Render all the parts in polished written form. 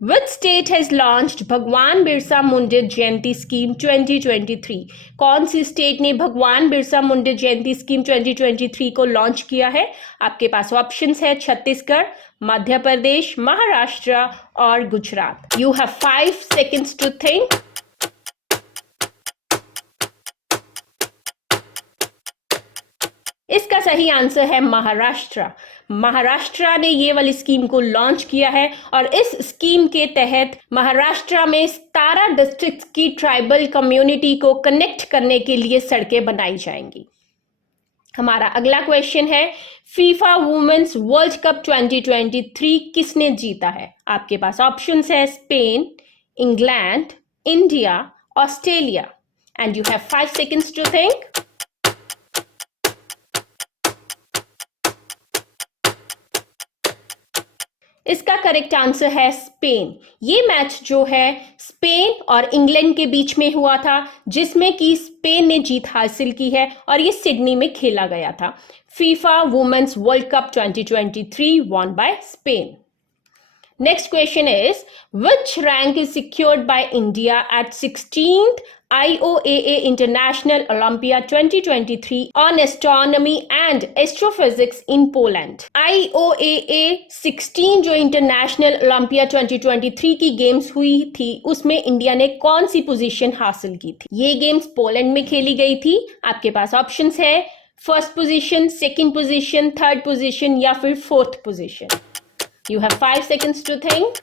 Which state has launched भगवान बिरसा मुंडा जयंती scheme 2023? कौन सी स्टेट ने भगवान बिरसा मुंडा जयंती स्कीम 2023 को लॉन्च किया है? आपके पास ऑप्शंस है छत्तीसगढ़, मध्य प्रदेश, महाराष्ट्र और Gujarat. You have 5 seconds to think. इसका सही आंसर है महाराष्ट्र। महाराष्ट्र ने ये वाली स्कीम को लॉन्च किया है और इस स्कीम के तहत महाराष्ट्र में 17 डिस्ट्रिक्ट की ट्राइबल कम्युनिटी को कनेक्ट करने के लिए सड़कें बनाई जाएंगी। हमारा अगला क्वेश्चन है, फीफा वुमेन्स वर्ल्ड कप 2023 किसने जीता है? आपके पास ऑप्शंस है Spain, England, India, Australia and you have 5 seconds to think. इसका करेक्ट आंसर है स्पेन। ये मैच जो है स्पेन और इंग्लैंड के बीच में हुआ था, जिसमें कि स्पेन ने जीत हासिल की है और ये सिडनी में खेला गया था। FIFA women's world cup 2023 won by Spain. Next question is, which rank is secured by India at 16th IOAA International Olympia 2023 on astronomy and astrophysics in Poland? IOAA 16 जो इंटरनेशनल ओलंपिया 2023 की games हुई थी, उसमें India ने कौन सी position हासिल की थी? ये गेम्स पोलैंड में खेली गई थी। आपके पास ऑप्शंस है first position, second position, third position या फिर fourth position. You have 5 seconds to think.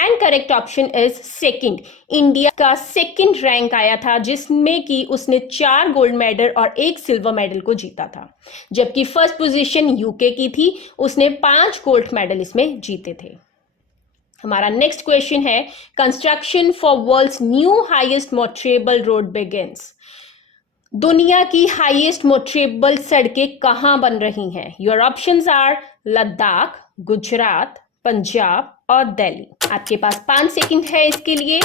And correct option is second. India का सेकंड रैंक आया था, जिसमें कि उसने 4 गोल्ड मेडल और 1 सिल्वर मेडल को जीता था, जबकि फर्स्ट पोजीशन यूके की थी, उसने 5 गोल्ड मेडल इसमें जीते थे। हमारा नेक्स्ट क्वेश्चन है, construction for world's new highest motorable road begins. दुनिया की हाईएस्ट मोटरेबल सड़कें कहां बन रही हैं? Your options are Ladakh, Gujarat, Punjab और दिल्ली। आपके पास 5 सेकंड है इसके लिए,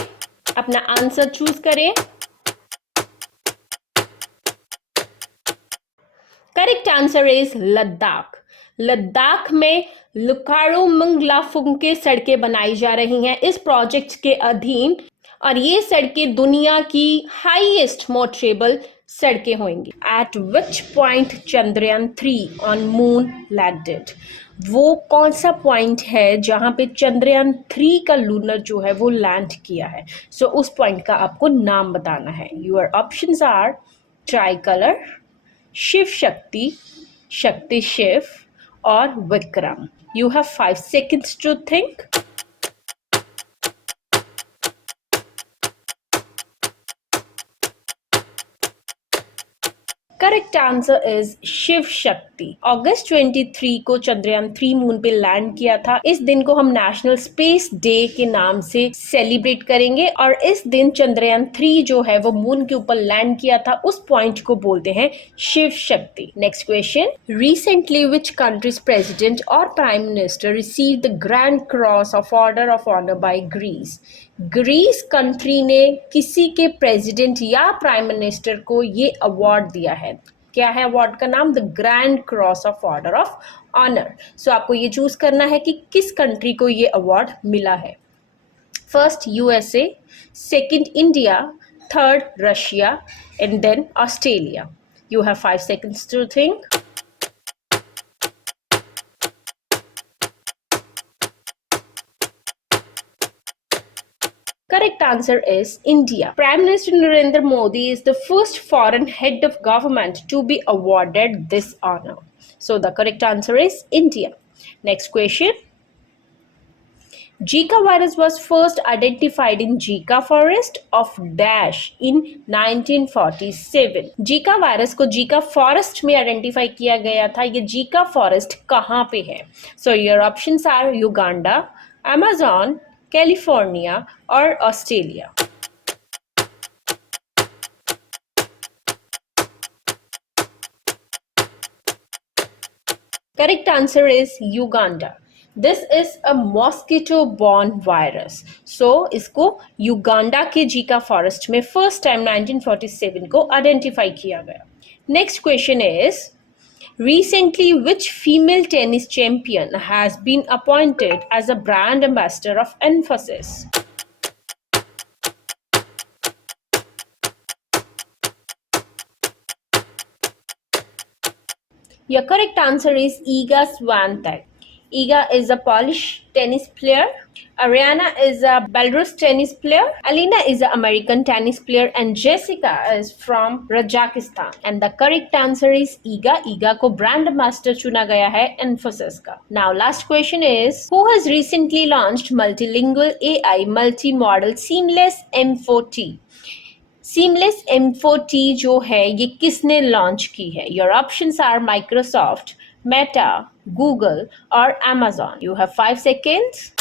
अपना आंसर चूज करें। Correct answer is Ladakh. Ladakh में लुकारोमंगलाफुंग के सड़कें बनाई जा रही हैं इस प्रोजेक्ट के अधीन, और ये सड़कें दुनिया की हाईएस्ट मोटरेबल सड़कें होंगी। Eight which point Chandrayaan 3 on moon landed? वो कौन सा पॉइंट है जहां पे चंद्रयान 3 का लूनर जो है वो लैंड किया है? सो उस पॉइंट का आपको नाम बताना है। Your options are tricolour, Shiv Shakti, Shakti Shiv और Vikram. You have 5 seconds to think. Correct answer is Shiv Shakti. अगस्त 23 को चंद्रयान 3 मून पे लैंड किया था। इस दिन को हम नेशनल स्पेस डे के नाम से सेलिब्रेट करेंगे, और इस दिन चंद्रयान 3 जो है वो मून के ऊपर लैंड किया था, उस पॉइंट को बोलते हैं Shiv Shakti. Next question, recently which countries president और prime minister receive the grand cross of order of honour by Greece? Greece country ने किसी के प्रेसिडेंट या प्राइम मिनिस्टर को ये अवार्ड दिया है। क्या है अवार्ड का नाम? The grand cross of order of honour. So आपको ये चूज करना है कि किस कंट्री को ये अवार्ड मिला है। First USA, second India, third Russia and then Australia. You have 5 seconds to think. Correct answer is India. Prime Minister Narendra Modi is the first foreign head of government to be awarded this honor. So the correct answer is India. Next question. Zika virus was first identified in Zika forest of dash in 1947. Zika virus को Zika forest में identify किया गया था। ये Zika forest कहाँ पे है? So your options are Uganda, Amazon, California और Australia. Correct answer is Uganda. This is a mosquito borne virus. So इसको युगांडा के जीका फॉरेस्ट में फर्स्ट टाइम 1947 को आइडेंटिफाई किया गया। Next question is, Recently, which female tennis champion has been appointed as a brand ambassador of Emphasis? Your correct answer is Iga Swiatek. Iga is a Polish tennis player. Ariana is a Belarus tennis player. Alina is an American tennis player, and Jessica is from Rajasthan. And the correct answer is Iga. Iga को brand ambassador चुना गया है Infosys का. Now last question is, who has recently launched multilingual AI multi-model seamless M4T? Seamless M4T जो है ये किसने launch की है? Your options are Microsoft, Meta, Google और Amazon. You have 5 seconds.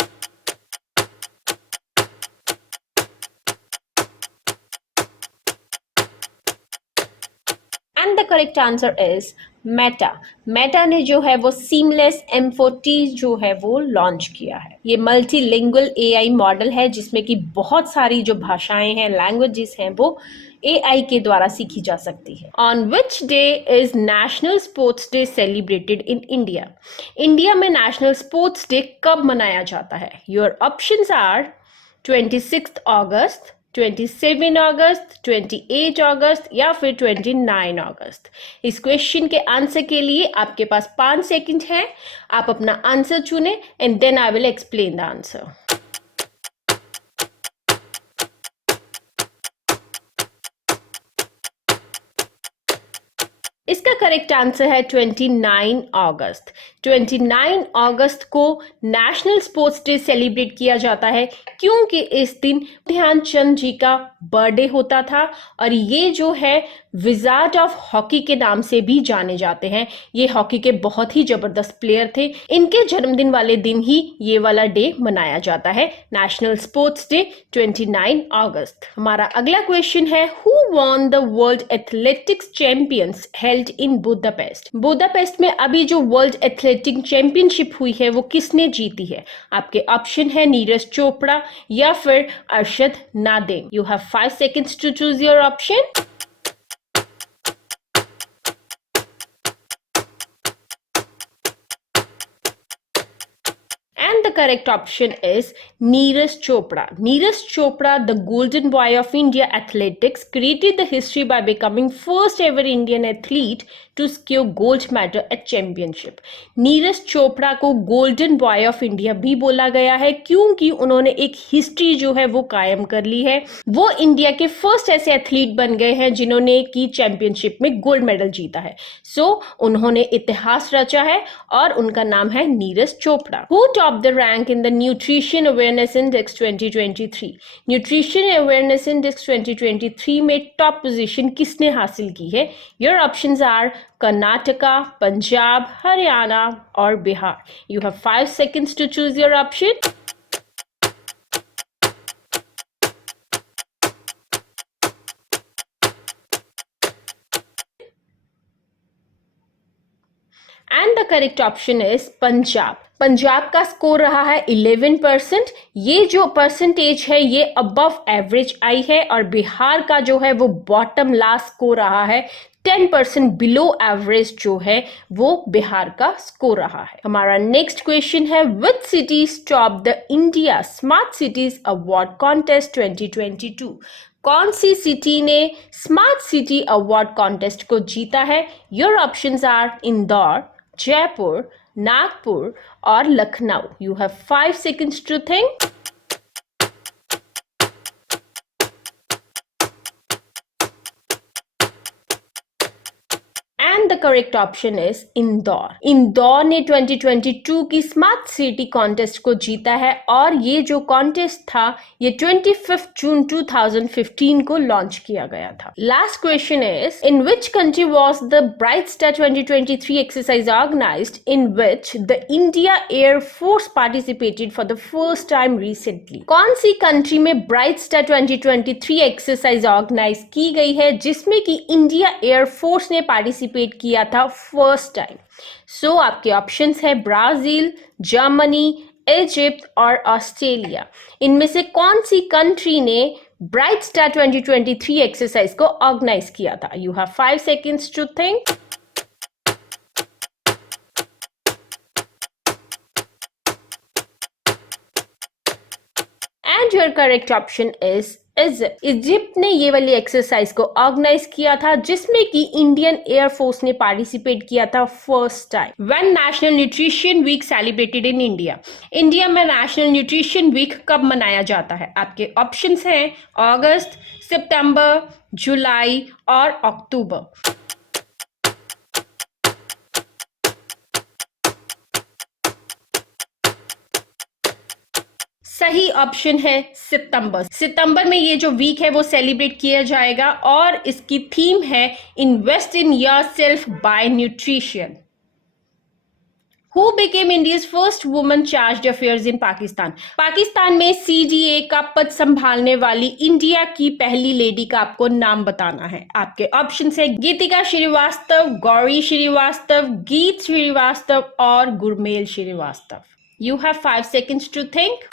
And the correct answer is Meta. Meta ने जो है वो सीमलेस M4T जो है वो लॉन्च किया है. ये मल्टीलिंगुअल AI मॉडल है जिसमें कि बहुत सारी जो भाषाएं हैं, लैंग्वेजेस हैं, वो AI के द्वारा सीखी जा सकती है. On which day is National Sports Day celebrated in India? India में नेशनल स्पोर्ट्स डे कब मनाया जाता है? योर ऑप्शंस आर 26 अगस्त, 27 अगस्त, 28 अगस्त या फिर 29 अगस्त. इस क्वेश्चन के आंसर के लिए आपके पास 5 सेकंड है. आप अपना आंसर चुने and then I will explain the answer. इसका करेक्ट आंसर है 29 अगस्त. 29 अगस्त को नेशनल स्पोर्ट्स डे सेलिब्रेट किया जाता है क्योंकि इस दिन ध्यानचंद जी का बर्थडे होता था और ये जो है विजार्ड ऑफ हॉकी के नाम से भी जाने जाते हैं. ये हॉकी के बहुत ही जबरदस्त प्लेयर थे. इनके जन्मदिन वाले दिन ही ये वाला डे मनाया जाता है, नेशनल स्पोर्ट्स डे 29 अगस्त. हमारा अगला क्वेश्चन है, who won the world athletics champions held in Budapest? Budapest में अभी जो वर्ल्ड एथलेटिक चैंपियनशिप हुई है वो किसने जीती है? आपके ऑप्शन है नीरज चोपड़ा या फिर Arshad Nadeem. You have 5 seconds to choose your option. And the correct option is Neeraj Chopra. Neeraj Chopra, the golden boy of India athletics, created the history by becoming first ever Indian athlete to secure gold medal at championship. Neeraj Chopra को golden boy of India भी बोला गया है क्योंकि उन्होंने एक history जो है वो कायम कर ली है. वो इंडिया के फर्स्ट ऐसे एथलीट बन गए हैं जिन्होंने की चैंपियनशिप में गोल्ड मेडल जीता है. सो उन्होंने इतिहास रचा है और उनका नाम है Neeraj Chopra. Who top the rank in the nutrition awareness index 2023? Nutrition awareness index 2023 में टॉप पोजीशन किसने हासिल की है? Your options are Karnataka, Punjab, Haryana और Bihar. You have 5 seconds to choose your option. And the correct option is Punjab. Punjab का स्कोर रहा है 11%. ये जो परसेंटेज है ये अबव एवरेज आई है और बिहार का जो है वो बॉटम लास्ट स्कोर रहा है 10% बिलो एवरेज जो है वो बिहार का स्कोर रहा है. हमारा नेक्स्ट क्वेश्चन है, which cities top the India smart cities award contest 2022? कौन सी सिटी ने स्मार्ट सिटी अवार्ड कॉन्टेस्ट को जीता है? Your options are Indore, Jaipur, Nagpur और Lucknow. You have 5 seconds to think. And the correct option is Indore. Indore ने 2022 की स्मार्ट सिटी कॉन्टेस्ट को जीता है और ये जो कॉन्टेस्ट था ये 25 जून 2015 को लॉन्च किया गया था. Last question is, in which country was the bright star 2023 exercise organised in which the India air force participated for the first time recently? कौन सी कंट्री में ब्राइट स्टार 2023 एक्सरसाइज ऑर्गेनाइज की गई है जिसमें कि इंडिया एयर फोर्स ने participate किया था फर्स्ट टाइम? सो आपके ऑप्शंस है ब्राजील, जर्मनी, इजिप्ट और ऑस्ट्रेलिया. इनमें से कौन सी कंट्री ने ब्राइट स्टार 2023 एक्सरसाइज को ऑर्गेनाइज किया था? You have 5 seconds to think. And your correct option is Egypt. Egypt ने ये वाली एक्सरसाइज को ऑर्गेनाइज किया था जिसमें कि इंडियन एयरफोर्स ने पार्टिसिपेट किया था first time. When national nutrition week celebrated in India. India में नेशनल न्यूट्रिशन वीक कब मनाया जाता है? आपके ऑप्शंस हैं अगस्त, सितंबर, जुलाई और अक्टूबर। सही ऑप्शन है सितंबर। सितंबर में ये जो वीक है वो सेलिब्रेट किया जाएगा और इसकी थीम है invest in yourself by nutrition. Who became India's first woman charged affairs in Pakistan? Pakistan में CDA का पद संभालने वाली इंडिया की पहली लेडी का आपको नाम बताना है। आपके ऑप्शन है गीतिका श्रीवास्तव, गौरी श्रीवास्तव, गीत श्रीवास्तव और Gurmel Srivastava. You have 5 seconds to think.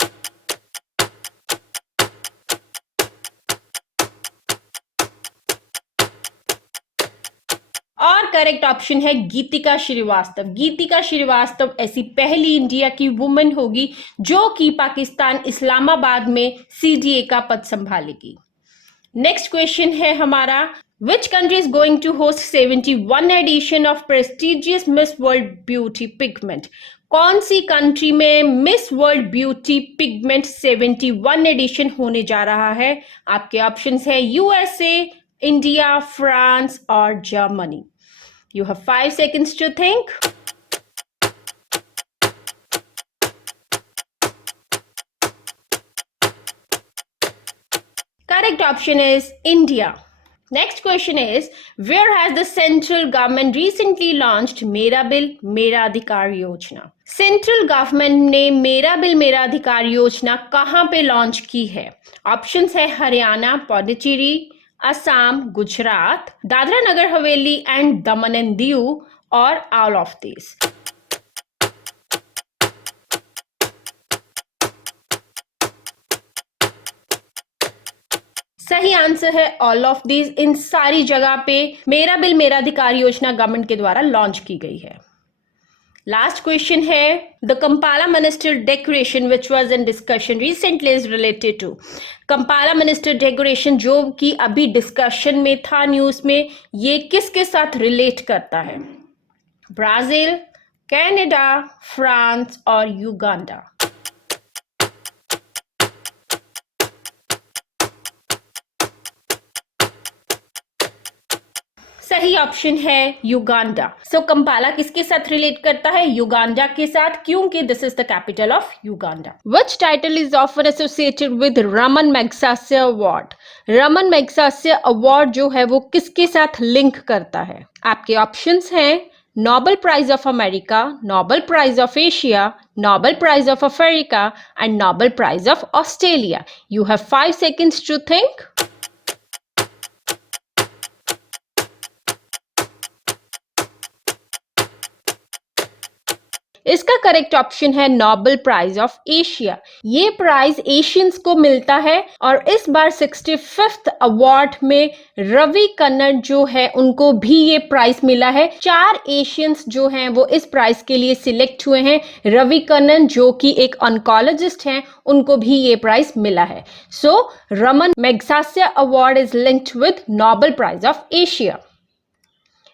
और करेक्ट ऑप्शन है गीतिका श्रीवास्तव। गीतिका श्रीवास्तव ऐसी पहली इंडिया की वुमन होगी जो कि पाकिस्तान इस्लामाबाद में सीडीए का पद संभालेगी। नेक्स्ट क्वेश्चन है हमारा, which country is going to host 71 edition of prestigious miss world beauty pageant? कौन सी कंट्री में miss world beauty pageant 71 edition होने जा रहा है? आपके ऑप्शंस है यूएसए, इंडिया, फ्रांस और Germany. You have 5 seconds to think. Correct option is India. Next question is, where has the central government recently launched Mera Bill Mera Adhikar योजना? Central government ने मेरा बिल मेरा अधिकार योजना कहां पे लॉन्च की है? ऑप्शंस है Haryana, Pondicherry, Assam, Gujarat, Dadra Nagar Haveli and Daman and Diu और ऑल ऑफ दिस। सही आंसर है ऑल ऑफ दिस। इन सारी जगह पे मेरा बिल मेरा अधिकार योजना गवर्नमेंट के द्वारा लॉन्च की गई है। लास्ट क्वेश्चन है, the Kampala minister decoration which was in discussion recently is related to. Kampala minister decoration जो कि अभी डिस्कशन में था न्यूज में, ये किसके साथ रिलेट करता है? ब्राजील, कनाडा, फ्रांस और युगांडा। सही ऑप्शन है युगांडा। सो कंपाला किसके साथ रिलेट करता है? युगांडा के साथ, क्योंकि this is the capital of Uganda. Which title is often associated with Ramon Magsaysay award? Ramon Magsaysay award जो है वो किसके साथ लिंक करता है? आपके ऑप्शंस हैं Nobel prize of America, Nobel prize of Asia, Nobel prize of Africa and Nobel prize of Australia. You have 5 seconds to think. इसका करेक्ट ऑप्शन है नोबेल प्राइज ऑफ एशिया। ये प्राइज एशियंस को मिलता है और इस बार 65th award में रवि कन्नड़ जो है उनको भी ये प्राइज मिला है। 4 एशियंस जो हैं वो इस प्राइज के लिए सिलेक्ट हुए हैं। रवि कन्नड़ जो कि एक ऑन्कोलॉजिस्ट हैं, उनको भी ये प्राइज मिला है। So Ramon Magsaysay award is linked with Nobel prize of Asia.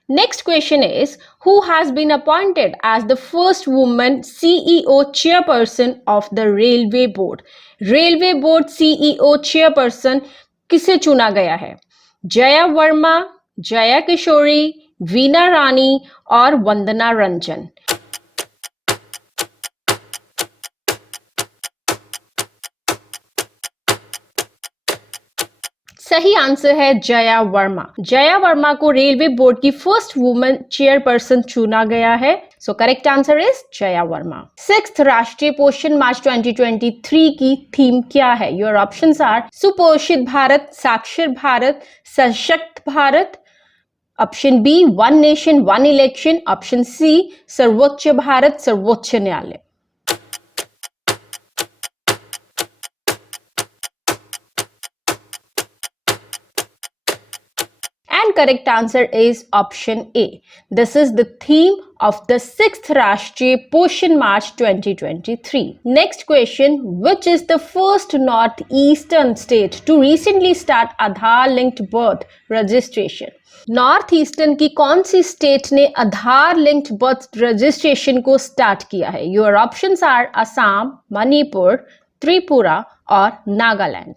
Next question is, who has been appointed as the first woman CEO chairperson of the Railway Board? Railway Board CEO chairperson किसे चुना गया है? जया वर्मा, जया किशोरी, वीना रानी और वंदना रंजन। सही answer है जया वर्मा। जया वर्मा को railway board की first women chairperson चुना गया है। So correct answer is Jaya Verma. 6th राष्ट्रीय पोषण मार्च 2023 की थीम क्या है? योर ऑप्शंस आर सुपोषित भारत, साक्षर भारत, सशक्त Bharat. Option B one nation one election. Option C सर्वोच्च भारत, सर्वोच्च न्यायालय। And correct answer is option A. This is the theme of the 6th Rashtriya Poshan March 2023. Next question, which is the first northeastern state to recently start Aadhaar linked birth registration? North eastern की कौन सी state ने Aadhaar linked birth registration को start किया है? Your options are Assam, Manipur, Tripura और Nagaland.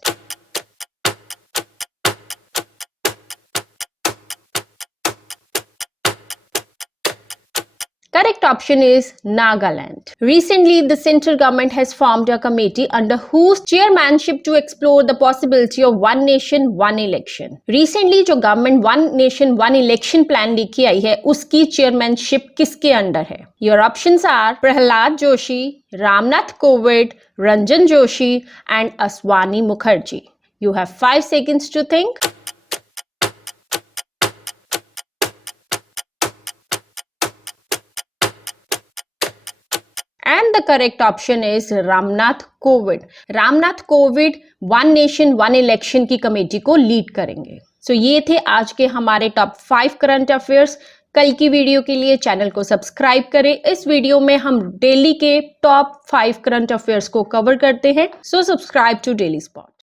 Correct option is Nagaland. Recently, the central government has formed a committee under whose chairmanship to explore the possibility of one nation, one election. Recently, जो government one nation, one election plan लेके आई है, उसकी chairmanship किसके under है? Your options are Prahlad Joshi, Ramnath Kovind, Ranjan Joshi and Aswani Mukherjee. You have 5 seconds to think. And the correct option is Ramnath Kovind. Ramnath Kovind one nation one election की committee को lead करेंगे. सो ये थे आज के हमारे टॉप 5 करंट अफेयर्स. कल की वीडियो के लिए चैनल को सब्सक्राइब करें. इस वीडियो में हम डेली के टॉप 5 करंट अफेयर्स को कवर करते हैं. So subscribe to daily spot.